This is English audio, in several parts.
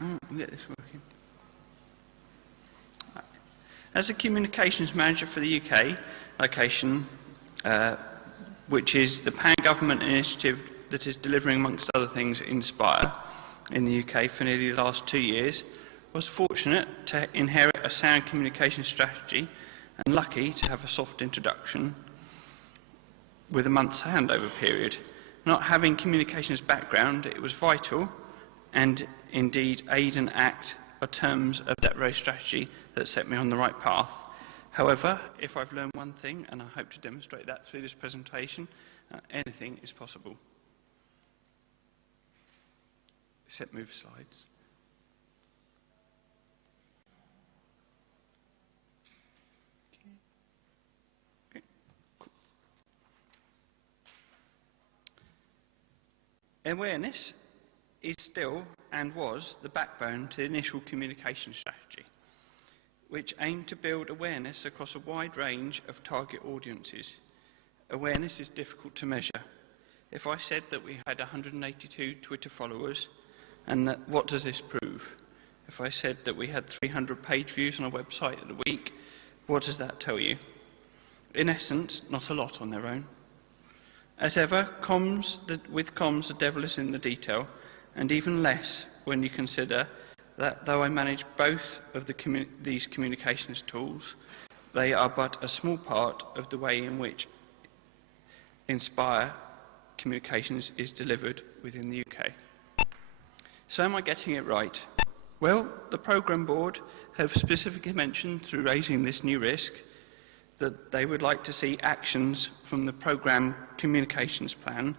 I'll get this working. As a communications manager for the UK location, which is the pan-government initiative that is delivering, amongst other things, Inspire in the UK for nearly the last 2 years, I was fortunate to inherit a sound communication strategy and lucky to have a soft introduction with a month's handover period. Not having communications background, it was vital, and indeed aid and act are terms of that very strategy that set me on the right path. However, if I've learned one thing, and I hope to demonstrate that through this presentation, anything is possible. Except move slides. Okay. Cool. Awareness is still and was the backbone to the initial communication strategy, which aimed to build awareness across a wide range of target audiences. Awareness is difficult to measure. If I said that we had 182 Twitter followers, and what does this prove? If I said that we had 300 page views on a website a week, what does that tell you? In essence, not a lot on their own. As ever, with comms, the devil is in the detail, and even less when you consider that though I manage both of these communications tools, they are but a small part of the way in which Inspire communications is delivered within the UK. So am I getting it right? Well, the programme board have specifically mentioned through raising this new risk that they would like to see actions from the programme communications plan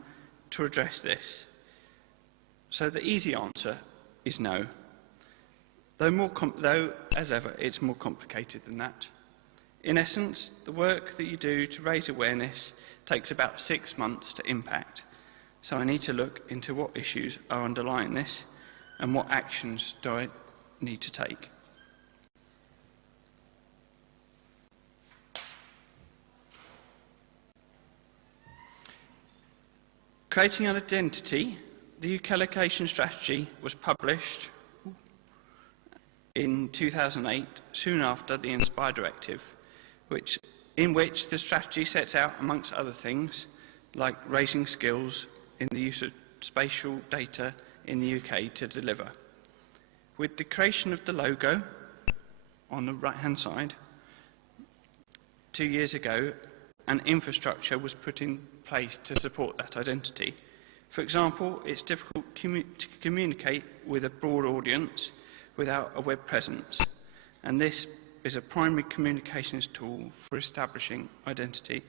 to address this. So the easy answer is no. Though, as ever, it's more complicated than that. In essence, the work that you do to raise awareness takes about 6 months to impact. So I need to look into what issues are underlying this and what actions do I need to take. Creating an identity, the UK location strategy was published in 2008, soon after the Inspire Directive, in which the strategy sets out, amongst other things, like raising skills in the use of spatial data in the UK to deliver. With the creation of the logo on the right-hand side, 2 years ago, an infrastructure was put in place to support that identity. For example, it's difficult to communicate with a broad audience without a web presence, and this is a primary communications tool for establishing identity.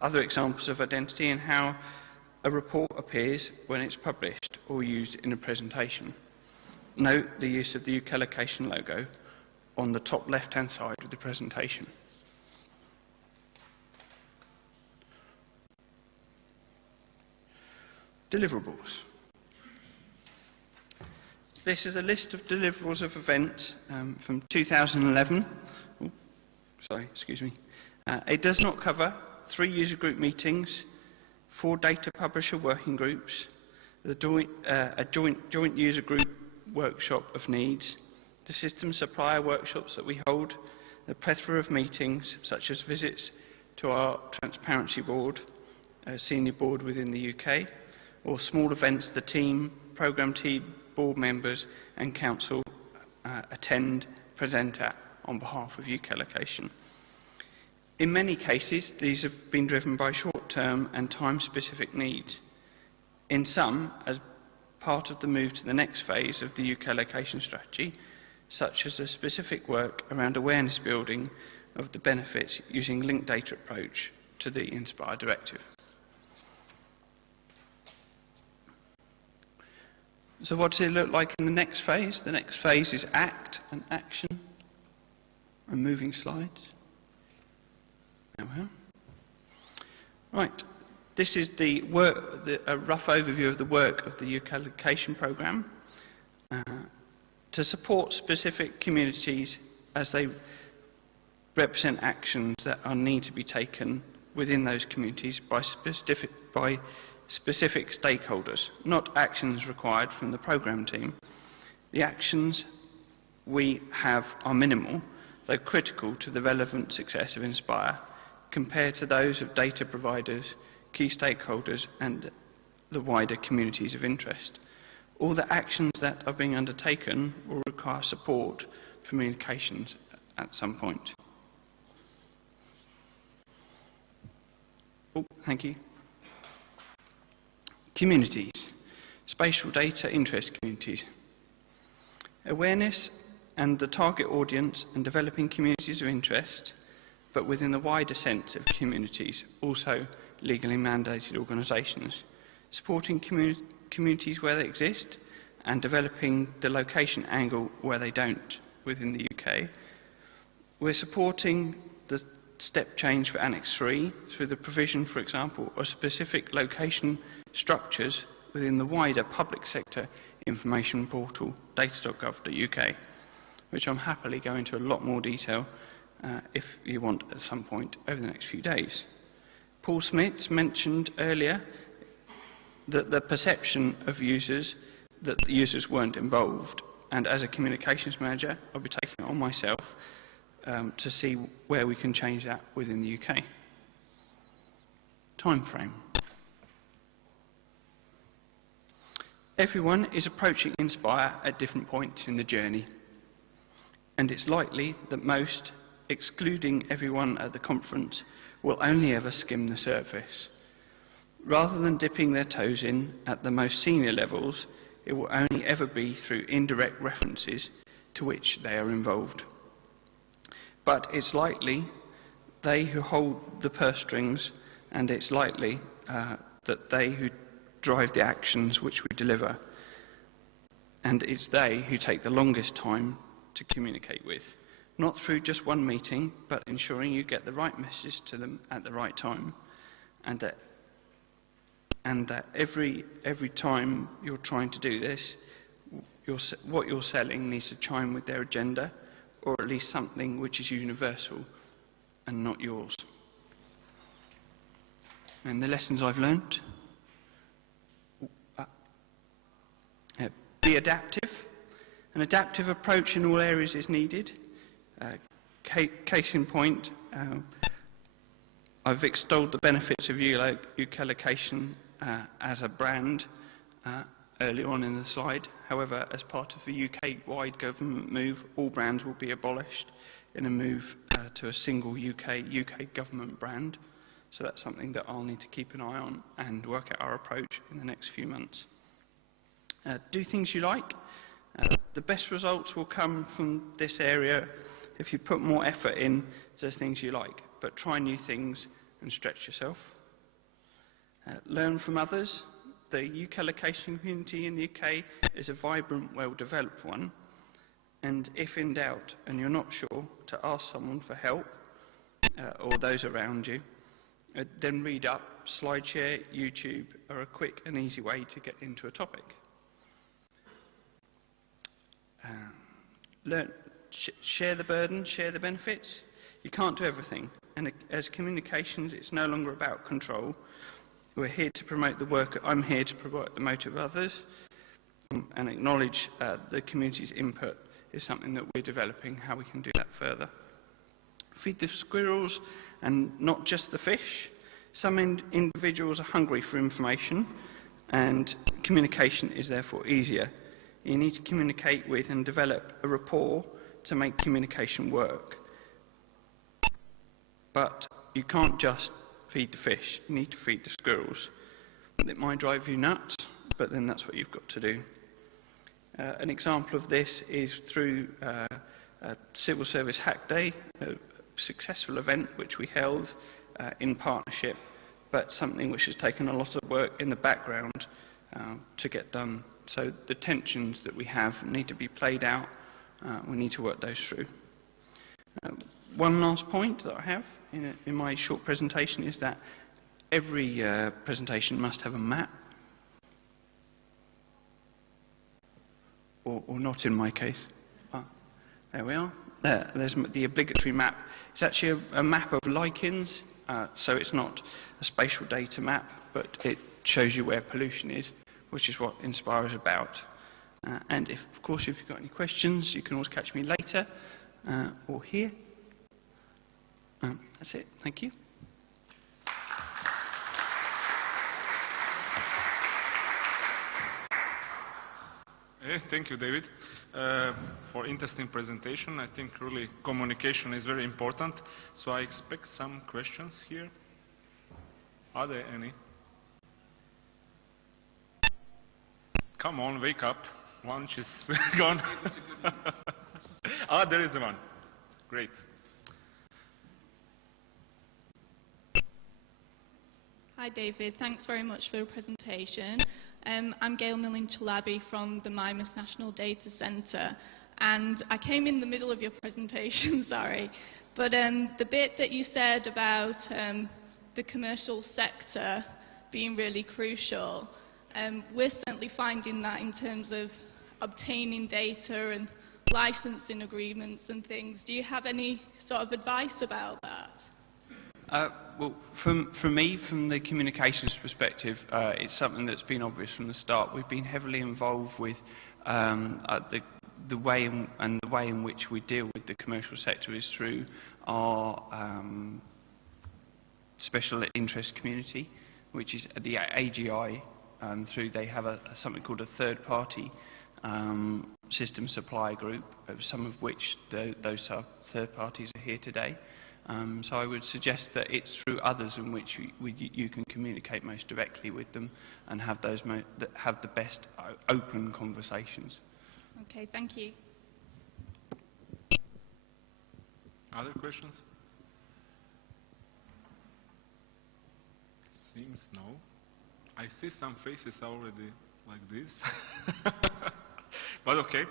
Other examples of identity and how a report appears when it's published or used in a presentation. Note the use of the UK location logo on the top left-hand side of the presentation. Deliverables. This is a list of deliverables of events from 2011. It does not cover 3 user group meetings, 4 data publisher working groups, a joint user group workshop of needs, the system supplier workshops that we hold, the plethora of meetings such as visits to our transparency board, senior board within the UK, or small events the programme team, board members and council attend, present at on behalf of UK location. In many cases, these have been driven by short-term and time-specific needs. In some, as part of the move to the next phase of the UK location strategy, such as the specific work around awareness building of the benefits using linked data approach to the Inspire Directive. So what does it look like in the next phase? The next phase is act and action. I'm moving slides. There we are. Right. This is a rough overview of the work of the UK location programme to support specific communities as they represent actions that need to be taken within those communities by specific stakeholders, not actions required from the programme team. The actions we have are minimal, though critical to the relevant success of Inspire, compared to those of data providers, key stakeholders and the wider communities of interest. All the actions that are being undertaken will require support from communications at some point. Oh, thank you. Communities. Spatial data interest communities. Awareness and the target audience and developing communities of interest, but within the wider sense of communities, also legally mandated organisations. Supporting communities where they exist and developing the location angle where they don't within the UK. We're supporting the step change for Annex III through the provision, for example, of specific location structures within the wider public sector information portal data.gov.uk, which I'm happily go into a lot more detail if you want at some point over the next few days. Paul Smits mentioned earlier that the perception of users that the users weren't involved, and as a communications manager I'll be taking it on myself to see where we can change that within the UK. Time frame. Everyone is approaching Inspire at different points in the journey, and it's likely that most, excluding everyone at the conference, will only ever skim the surface. Rather than dipping their toes in at the most senior levels, it will only ever be through indirect references to which they are involved. But it's likely they who hold the purse strings, and it's likely that they who drive the actions which we deliver, and it's they who take the longest time to communicate with. Not through just one meeting, but ensuring you get the right message to them at the right time, and that every time you're trying to do this, what you're selling needs to chime with their agenda, or at least something which is universal and not yours. And the lessons I've learnt: be adaptive. An adaptive approach in all areas is needed. Case in point, I've extolled the benefits of UK location as a brand earlier on in the slide. However, as part of the UK-wide government move, all brands will be abolished in a move to a single UK government brand. So that's something that I'll need to keep an eye on and work out our approach in the next few months. Do things you like. The best results will come from this area if you put more effort in to things you like, but try new things and stretch yourself. Learn from others. The UK location community in the UK is a vibrant, well-developed one, and if in doubt and you're not sure, to ask someone for help or those around you. Then read up. SlideShare, YouTube are a quick and easy way to get into a topic. Share the burden, share the benefits. You can't do everything, and as communications, it's no longer about control. We're here to promote the work. I'm here to promote the motive of others, and acknowledge the community's input is something that we're developing, how we can do that further. Feed the squirrels and not just the fish. Some individuals are hungry for information, and communication is therefore easier. You need to communicate with and develop a rapport to make communication work. But you can't just feed the fish, you need to feed the squirrels. It might drive you nuts, but then that's what you've got to do. An example of this is through a Civil Service Hack Day, a successful event which we held in partnership, but something which has taken a lot of work in the background to get done. So the tensions that we have need to be played out. We need to work those through. One last point that I have in my short presentation is that every presentation must have a map. Or not in my case. There we are. There's the obligatory map. It's actually a map of lichens, so it's not a spatial data map, but it shows you where pollution is, which is what Inspire is about. And if, of course, if you've got any questions, you can always catch me later or here. That's it. Thank you. Thank you, David, for interesting presentation. I think really communication is very important. So I expect some questions here. Are there any? Come on, wake up. Lunch is gone. There is one. Great. Hi David, thanks very much for your presentation. I'm Gail Milling-Chalabi from the Mimas National Data Centre, and I came in the middle of your presentation, sorry, but the bit that you said about the commercial sector being really crucial, we're certainly finding that in terms of obtaining data and licensing agreements and things. Do you have any sort of advice about that? Well, from me, from the communications perspective, it's something that's been obvious from the start. We've been heavily involved with the way in which we deal with the commercial sector is through our special interest community, which is the AGI. They have something called a third-party system supply group, some of which those third parties are here today. So I would suggest that it's through others in which you can communicate most directly with them and have have the best open conversations. Okay, thank you. Other questions? Seems no. I see some faces already like this. But okay.